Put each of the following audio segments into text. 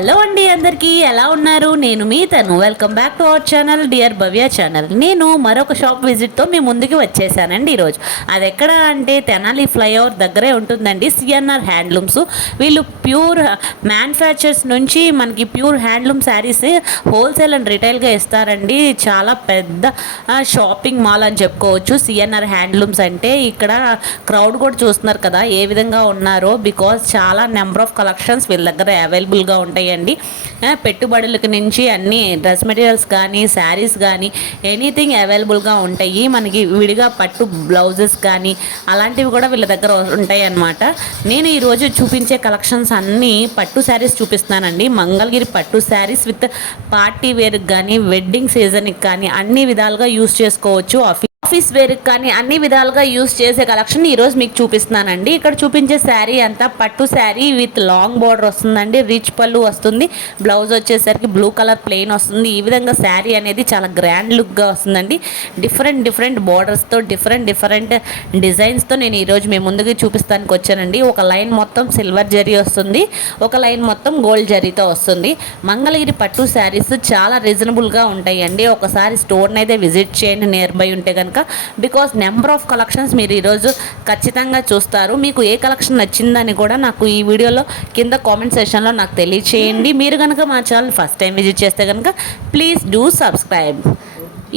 Hello అండి అందరికీ ఎలా ఉన్నారు? నేను మీ తను. Welcome back to our channel dear Bhavya channel నేను మరొక షాప్ విజిట్తో మీ ముందుకు వచ్చేసానండి ఈరోజు. అది ఎక్కడ అంటే తెనాలి ఫ్లైఓవర్ దగ్గరే ఉంటుందండి సిఎన్ఆర్ హ్యాండ్లూమ్స్ వీళ్ళు ప్యూర్ uh, మ్యానుఫ్యాక్చర్స్ నుంచి మనకి pure handloom saris wholesale and రిటైల్గా ఇస్తారండి. చాలా పెద్ద uh, షాపింగ్ మాల్ అని చెప్పుకోవచ్చు. సిఎన్ఆర్ హ్యాండ్లూమ్స్ అంటే ఇక్కడ క్రౌడ్ కూడా చూస్తున్నారు కదా ఏ విధంగా ఉన్నారో. బికాస్ చాలా నెంబర్ ఆఫ్ కలెక్షన్స్ వీళ్ళ దగ్గర అవైలబుల్గా ఉంటాయి. చేయండి. పెట్టుబడులకు నుంచి అన్ని డ్రెస్ మెటీరియల్స్ కానీ శారీస్ కానీ ఎనీథింగ్ అవైలబుల్గా ఉంటాయి. మనకి విడిగా పట్టు బ్లౌజెస్ కానీ అలాంటివి కూడా వీళ్ళ దగ్గర ఉంటాయి అన్నమాట. నేను ఈరోజు చూపించే కలెక్షన్స్ అన్నీ పట్టు శారీస్ చూపిస్తున్నానండి. మంగళగిరి పట్టు శారీస్ విత్ పార్టీ వేర్కి కానీ వెడ్డింగ్ సీజన్కి కానీ అన్ని విధాలుగా యూస్ చేసుకోవచ్చు. ఆఫీస్ వేర్ కానీ అన్ని విధాలుగా యూస్ చేసే కలెక్షన్ ఈరోజు మీకు చూపిస్తున్నానండి. ఇక్కడ చూపించే శారీ అంతా పట్టు శారీ విత్ లాంగ్ బార్డర్ వస్తుందండి. రిచ్ పళ్ళు వస్తుంది. బ్లౌజ్ వచ్చేసరికి బ్లూ కలర్ ప్లెయిన్ వస్తుంది. ఈ విధంగా శారీ అనేది చాలా గ్రాండ్ లుక్గా వస్తుందండి. డిఫరెంట్ డిఫరెంట్ బార్డర్స్తో డిఫరెంట్ డిఫరెంట్ డిజైన్స్తో నేను ఈరోజు మేము ముందుగా చూపిస్తానికి వచ్చానండి. ఒక లైన్ మొత్తం సిల్వర్ జరీ వస్తుంది. ఒక లైన్ మొత్తం గోల్డ్ జరీతో వస్తుంది. మంగళగిరి పట్టు శారీస్ చాలా రీజనబుల్గా ఉంటాయండి. ఒకసారి స్టోర్ని అయితే విజిట్ చేయండి. నియర్ బై ఉంటే కనుక కనుక బికాస్ నెంబర్ ఆఫ్ కలెక్షన్స్ మీరు ఈరోజు ఖచ్చితంగా చూస్తారు. మీకు ఏ కలెక్షన్ నచ్చిందని కూడా నాకు ఈ వీడియోలో కింద కామెంట్ సెషన్లో నాకు తెలియచేయండి. మీరు కనుక మా ఛానల్ ఫస్ట్ టైం విజిట్ చేస్తే కనుక ప్లీజ్ డూ సబ్స్క్రైబ్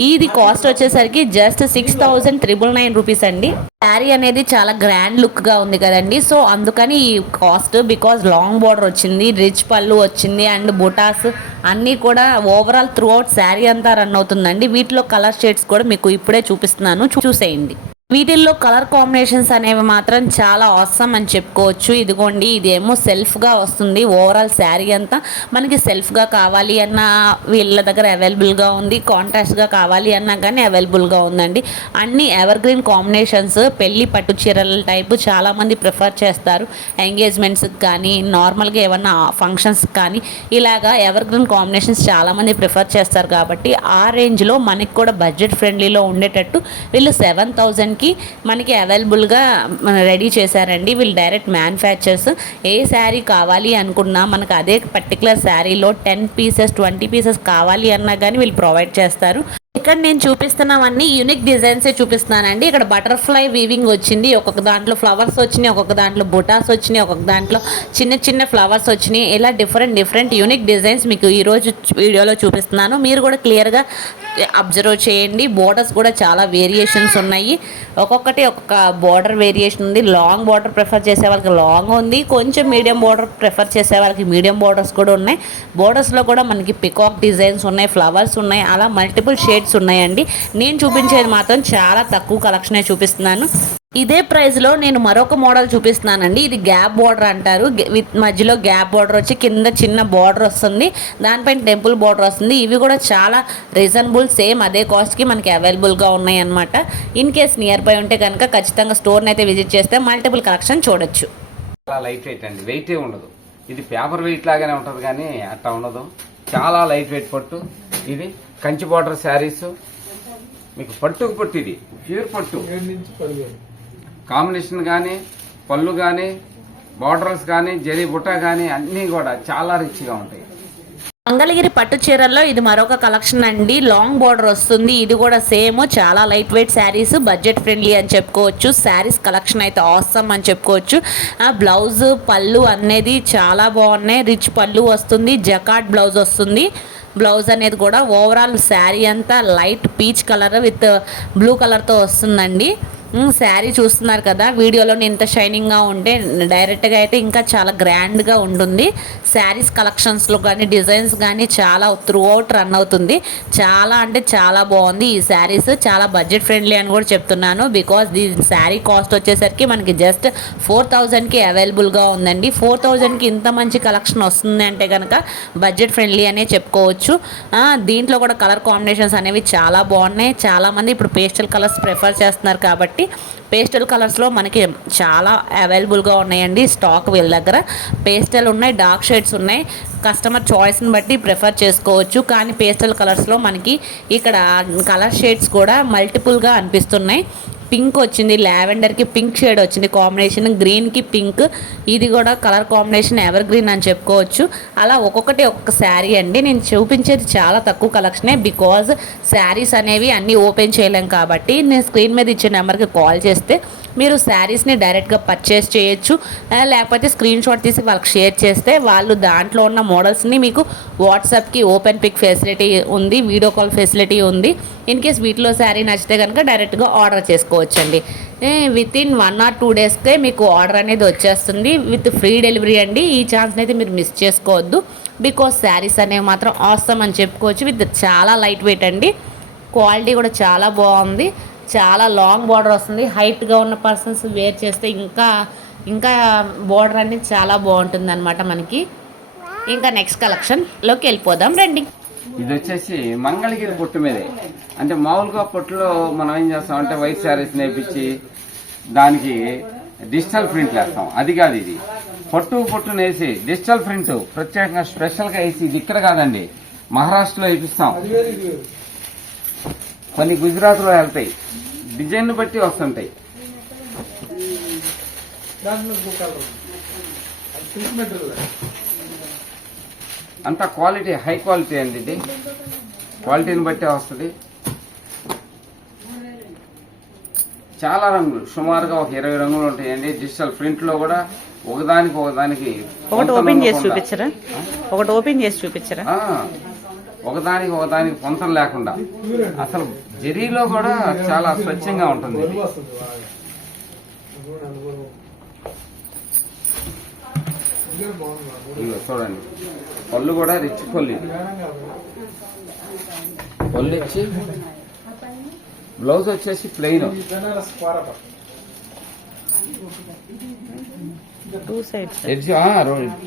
ఇది కాస్ట్ వచ్చేసరికి just six thousand triple nine rupees అండి. శారీ అనేది చాలా గ్రాండ్ లుక్గా ఉంది కదండి. సో అందుకని ఈ కాస్ట్ బికాజ్ లాంగ్ బార్డర్ వచ్చింది రిచ్ పళ్ళు వచ్చింది అండ్ బుటాస్ అన్నీ కూడా ఓవరాల్ త్రూ అవుట్ శారీ అంతా రన్ అవుతుందండి. వీటిలో కలర్ షేడ్స్ కూడా మీకు ఇప్పుడే చూపిస్తున్నాను. చూసేయండి. వీటిల్లో కలర్ కాంబినేషన్స్ అనేవి మాత్రం చాలా అవసరం అని చెప్పుకోవచ్చు. ఇదిగోండి ఇదేమో సెల్ఫ్గా వస్తుంది. ఓవరాల్ శారీ అంతా మనకి సెల్ఫ్గా కావాలి అన్న వీళ్ళ దగ్గర అవైలబుల్గా ఉంది. కాంట్రాస్ట్గా కావాలి అన్నా కానీ అవైలబుల్గా ఉందండి. అన్ని ఎవర్ గ్రీన్ కాంబినేషన్స్ పెళ్ళి పట్టు చీరల టైపు చాలామంది ప్రిఫర్ చేస్తారు. ఎంగేజ్మెంట్స్కి కానీ నార్మల్గా ఏమన్నా ఫంక్షన్స్ కానీ ఇలాగా ఎవర్ గ్రీన్ కాంబినేషన్స్ చాలామంది ప్రిఫర్ చేస్తారు కాబట్టి ఆ రేంజ్లో మనకి కూడా బడ్జెట్ ఫ్రెండ్లీలో ఉండేటట్టు వీళ్ళు సెవెన్ థౌజండ్కి మనకి మనకి అవైలబుల్గా రెడీ చేశారండి. వీళ్ళు డైరెక్ట్ మ్యానుఫ్యాక్చర్స్ ఏ శారీ కావాలి అనుకున్నా మనకు అదే పర్టికులర్ శారీలో టెన్ పీసెస్ ట్వంటీ పీసెస్ కావాలి అన్నా కానీ వీళ్ళు ప్రొవైడ్ చేస్తారు. ఇక్కడ నేను చూపిస్తున్నవన్నీ యూనిక్ డిజైన్సే చూపిస్తున్నానండి. ఇక్కడ బటర్ఫ్లై వీవింగ్ వచ్చింది. ఒక్కొక్క దాంట్లో ఫ్లవర్స్ వచ్చినాయి ఒక్కొక్క దాంట్లో బుటాస్ వచ్చినాయి ఒక్కొక్క దాంట్లో చిన్న చిన్న ఫ్లవర్స్ వచ్చినాయి. ఇలా డిఫరెంట్ డిఫరెంట్ యూనిక్ డిజైన్స్ మీకు ఈరోజు వీడియోలో చూపిస్తున్నాను. మీరు కూడా క్లియర్గా అబ్జర్వ్ చేయండి. బోర్డర్స్ కూడా చాలా వేరియేషన్స్ ఉన్నాయి. ఒక్కొక్కటి ఒక్కొక్క బార్డర్ వేరియేషన్ ఉంది. లాంగ్ బార్డర్ ప్రిఫర్ చేసే వాళ్ళకి లాంగ్ ఉంది. కొంచెం మీడియం బోర్డర్ ప్రిఫర్ చేసే వాళ్ళకి మీడియం బోర్డర్స్ కూడా ఉన్నాయి. బోర్డర్స్లో కూడా మనకి పికాక్ డిజైన్స్ ఉన్నాయి ఫ్లవర్స్ ఉన్నాయి. అలా మల్టిపుల్ షేడ్స్ ఉన్నాయండి. నేను చూపించేది మాత్రం చాలా తక్కువ కలెక్షనే చూపిస్తున్నాను. ఇదే ప్రైస్లో నేను మరొక మోడల్ చూపిస్తున్నానండి. ఇది గ్యాప్ బార్డర్ అంటారు. విత్ మధ్యలో గ్యాప్ బార్డర్ వచ్చి కింద చిన్న బార్డర్ వస్తుంది. దానిపైన టెంపుల్ బార్డర్ వస్తుంది. ఇవి కూడా చాలా రీజనబుల్ సేమ్ అదే కాస్ట్కి మనకి అవైలబుల్గా ఉన్నాయి అనమాట ఇన్ కేస్ నియర్ బై ఉంటే కనుక ఖచ్చితంగా స్టోర్ని అయితే విజిట్ చేస్తే మల్టిపుల్ కలెక్షన్ చూడొచ్చు. చాలా లైట్ వెయిట్ అండి. వెయిటే ఉండదు. ఇది పేపర్ వెయిట్ లాగానే ఉంటుంది కానీ అట్లా ఉండదు. చాలా లైట్ వెయిట్ పట్టు. ఇది కంచి బార్డర్ శారీస్ మీకు పట్టుకు పట్టు ఇది. ప్యూర్ పట్టు. కాంబినేషన్ కానీ పళ్ళు కానీ బార్డర్స్ కానీ జరీ బుట్ట కానీ అన్నీ కూడా చాలా రిచ్గా ఉంటాయి. మంగళగిరి పట్టు చీరల్లో ఇది మరొక కలెక్షన్ అండి. లాంగ్ బార్డర్ వస్తుంది. ఇది కూడా సేమ్. చాలా light weight saris budget friendly అని చెప్పుకోవచ్చు. శారీస్ కలెక్షన్ అయితే అవసరం అని చెప్పుకోవచ్చు. ఆ బ్లౌజ్ పళ్ళు అనేది చాలా బాగున్నాయి. రిచ్ పళ్ళు వస్తుంది. జకాట్ బ్లౌజ్ వస్తుంది. బ్లౌజ్ అనేది కూడా ఓవరాల్ శారీ అంతా light peach colour with blue కలర్తో వస్తుందండి. శారీ చూస్తున్నారు కదా. వీడియోలో ఇంత షైనింగ్గా ఉంటే డైరెక్ట్గా అయితే ఇంకా చాలా గ్రాండ్గా ఉంటుంది. శారీస్ కలెక్షన్స్లో కానీ డిజైన్స్ కానీ చాలా త్రూ అవుట్ రన్ అవుతుంది. చాలా అంటే చాలా బాగుంది ఈ శారీస్ చాలా బడ్జెట్ ఫ్రెండ్లీ అని కూడా చెప్తున్నాను. బికాస్ దీ శారీ కాస్ట్ వచ్చేసరికి మనకి జస్ట్ ఫోర్ థౌజండ్కి అవైలబుల్గా ఉందండి. ఫోర్ థౌజండ్కి ఇంత మంచి కలెక్షన్ వస్తుంది అంటే కనుక బడ్జెట్ ఫ్రెండ్లీ అనే చెప్పుకోవచ్చు. దీంట్లో కూడా కలర్ కాంబినేషన్స్ అనేవి చాలా బాగున్నాయి. చాలామంది ఇప్పుడు పేస్టల్ కలర్స్ ప్రిఫర్ చేస్తున్నారు కాబట్టి మనకి పేస్టల్ కలర్స్లో మనకి చాలా అవైలబుల్గా ఉన్నాయండి స్టాక్ వీళ్ళ దగ్గర. పేస్టల్ ఉన్నాయి డార్క్ షేడ్స్ ఉన్నాయి. కస్టమర్ చాయిస్ని బట్టి ప్రిఫర్ చేసుకోవచ్చు. కానీ పేస్టల్ కలర్స్లో మనకి ఇక్కడ కలర్ షేడ్స్ కూడా మల్టిపుల్గా అనిపిస్తున్నాయి. పింక్ వచ్చింది లావెండర్కి పింక్ షేడ్ వచ్చింది కాంబినేషన్ గ్రీన్కి పింక్. ఇది కూడా కలర్ కాంబినేషన్ ఎవర్ గ్రీన్ అని చెప్పుకోవచ్చు. అలా ఒక్కొక్కటి ఒక్కొక్క శారీ అండి. నేను చూపించేది చాలా తక్కువ కలెక్షనే బికాజ్ శారీస్ అనేవి అన్నీ ఓపెన్ చేయలేం కాబట్టి నేను స్క్రీన్ మీద ఇచ్చే నెంబర్కి కాల్ చేస్తే మీరు శారీస్ని డైరెక్ట్గా పర్చేస్ చేయొచ్చు. లేకపోతే స్క్రీన్ షాట్ తీసి వాళ్ళకి షేర్ చేస్తే వాళ్ళు దాంట్లో ఉన్న మోడల్స్ని మీకు వాట్సాప్కి ఓపెన్ పిక్ ఫెసిలిటీ ఉంది వీడియో కాల్ ఫెసిలిటీ ఉంది. ఇన్ కేస్ వీటిలో శారీ నచ్చితే కనుక డైరెక్ట్గా ఆర్డర్ చేసుకోవచ్చండి. With in one or two డేస్కే మీకు ఆర్డర్ అనేది వచ్చేస్తుంది. విత్ ఫ్రీ డెలివరీ అండి ఈ ఛాన్స్ని అయితే మీరు మిస్ చేసుకోవద్దు. బికాస్ శారీస్ అనేవి మాత్రం ఆసమ్ అని చెప్పుకోవచ్చు. విత్ చాలా లైట్ వెయిట్ అండి. క్వాలిటీ కూడా చాలా బాగుంది. చాలా లాంగ్ బార్డర్ వస్తుంది. హైట్గా ఉన్న పర్సన్స్ వేర్ చేస్తే ఇంకా ఇంకా బార్డర్ అనేది చాలా బాగుంటుంది అనమాట మనకి. ఇంకా నెక్స్ట్ కలెక్షన్లోకి వెళ్ళిపోదాం రండి. ఇది వచ్చేసి మంగళగిరి పొట్టు మీదే. అంటే మామూలుగా పొట్టులో మనం ఏం చేస్తాం అంటే వైట్ శారీస్ నేర్పించి దానికి డిజిటల్ ప్రింట్ వేస్తాం. అది కాదు ఇది. పొట్టు పొట్టు నేసి డిజిటల్ ప్రింట్. ప్రత్యేకంగా స్పెషల్గా వేసి ఇది ఇక్కడ కాదండి. మహారాష్ట్రలో వేపిస్తాం. కొన్ని గుజరాత్లో వెళ్తాయి. డిజైన్ బట్టి వస్తుంటాయి. అంత క్వాలిటీ హై క్వాలిటీ అండి ఇది. క్వాలిటీని బట్టే వస్తుంది. చాలా రంగులు సుమారుగా ఒక ఇరవై రంగులు ఉంటాయండి. డిజిటల్ ప్రింట్లో కూడా ఒకదానికి ఒకదానికి ఒకటి ఓపెన్ చేసి. చూపించరా? ఒకటి ఓపెన్ చేసి చూపించరా? ఆ, ఒకదానికి ఒకదానికి పొంతం లేకుండా. అసలు జరీలో కూడా చాలా స్వచ్ఛంగా ఉంటుంది. చూడండి. పళ్ళు కూడా రిచ్ పళ్ళు ఇది పళ్ళు ఇచ్చి బ్లౌజ్ వచ్చేసి ప్లెయిన్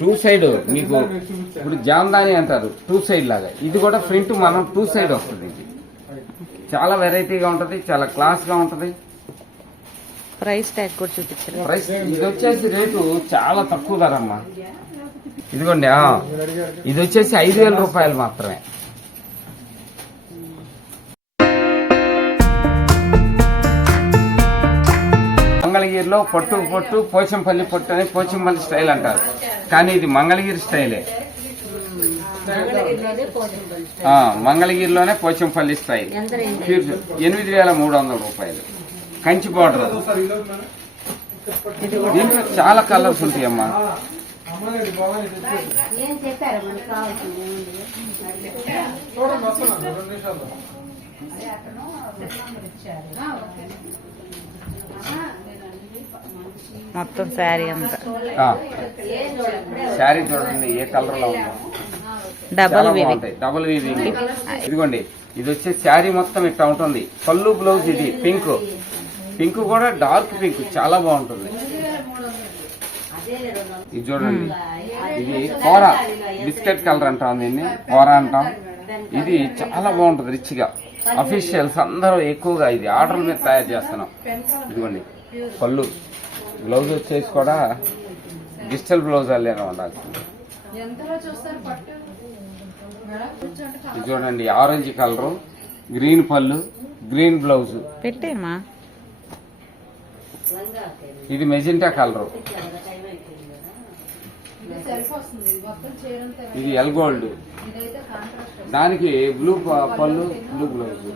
టూ సైడ్ మీకు ఇప్పుడు జామ్దాని అంటారు. టూ సైడ్ లాగా. ఇది కూడా ఫ్రంట్ మనం టూ సైడ్ వస్తుంది ఇది. చాలా వెరైటీగా ఉంటది చాలా క్లాస్గా ఉంటది. ప్రైస్ ట్యాగ్ కూడా చూపించరా? ప్రైస్ ఇది వచ్చేసి రేటు చాలా తక్కువ ధర అమ్మా ఇదిగోండి ఇది వచ్చేసి ఐదు వేల రూపాయలు మాత్రమే. మంగళగిరిలో పొట్టు పొట్టు పోచంపల్లి పొట్టు అని పోచంపల్లి స్టైల్ అంటారు. కానీ ఇది మంగళగిరి స్టైలే. మంగళగిరిలోనే పోచంపల్లి స్టైల్. ఎనిమిది వేల మూడు వందల రూపాయలు. కంచి బార్డర్. దీంట్లో చాలా కలర్స్ మనకు కావాల్సింది మొత్తం శారీ అంతా. శారీ చూడండి ఏ కలర్లో ఉందో డబల్ డబుల్ వీవింగ్ ఇదిగోండి ఇది వచ్చే శారీ మొత్తం ఇట్లా ఉంటుంది. పళ్ళు బ్లౌజ్ ఇది పింక్. పింక్ కూడా డార్క్ పింక్ చాలా బాగుంటుంది. ఇది చూడండి ఇది కోర. బిస్కెట్ కలర్ అంటాం దీన్ని కోర అంటాం. ఇది చాలా బాగుంటుంది రిచ్గా అఫీషియల్స్ అందరూ ఎక్కువగా ఇది ఆర్డర్ మీద తయారు చేస్తున్నాం. ఇదిగోండి పళ్ళు బ్లౌజ్ వచ్చేసి కూడా డిజిటల్ బ్లౌజ్ అల్లేనా ఉండాల్సింది. ఇది చూడండి ఆరెంజ్ కలర్ గ్రీన్ పళ్ళు గ్రీన్ బ్లౌజ్ పెట్టేమా ఇది మెజెంటా కలర్ ఇది ఎల్ గోల్డ్ దానికి బ్లూ పళ్ళు బ్లూ బ్లౌజ్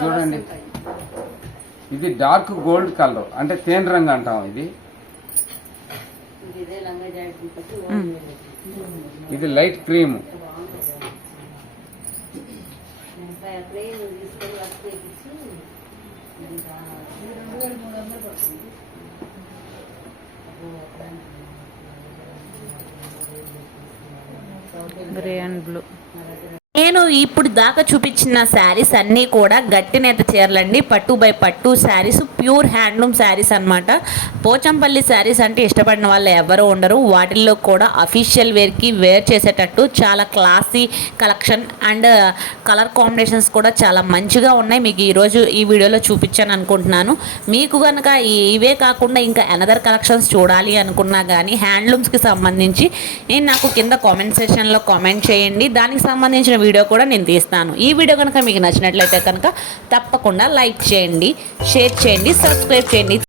చూడండి. ఇది డార్క్ గోల్డ్ కలర్ అంటే తేనె రంగు అంటాం ఇది. ఇది light cream grey and blue నేను ఇప్పుడు దాకా చూపించిన శారీస్ అన్నీ కూడా గట్టి నేత చీరలండి. పట్టు బై పట్టు శారీస్ ప్యూర్ హ్యాండ్లూమ్ శారీస్ అనమాట పోచంపల్లి శారీస్ అంటే ఇష్టపడిన వాళ్ళు ఎవరు ఉండరు. వాటిల్లో కూడా అఫీషియల్ వేర్కి వేర్ చేసేటట్టు చాలా classy collection and colour combinations కూడా చాలా మంచిగా ఉన్నాయి. మీకు ఈరోజు ఈ వీడియోలో చూపించాను అనుకుంటున్నాను. మీకు కనుక ఇవే కాకుండా ఇంకా అనదర్ కలెక్షన్స్ చూడాలి అనుకున్నా కానీ హ్యాండ్లూమ్స్కి సంబంధించి నేను నాకు కింద కామెంట్ సెక్షన్లో కామెంట్ చేయండి. దానికి సంబంధించిన వీడియో కూడా నేను తీస్తాను. ఈ వీడియో కనుక మీకు నచ్చినట్లయితే కనుక తప్పకుండా లైక్ చేయండి షేర్ చేయండి సబ్స్క్రైబ్ చేయండి.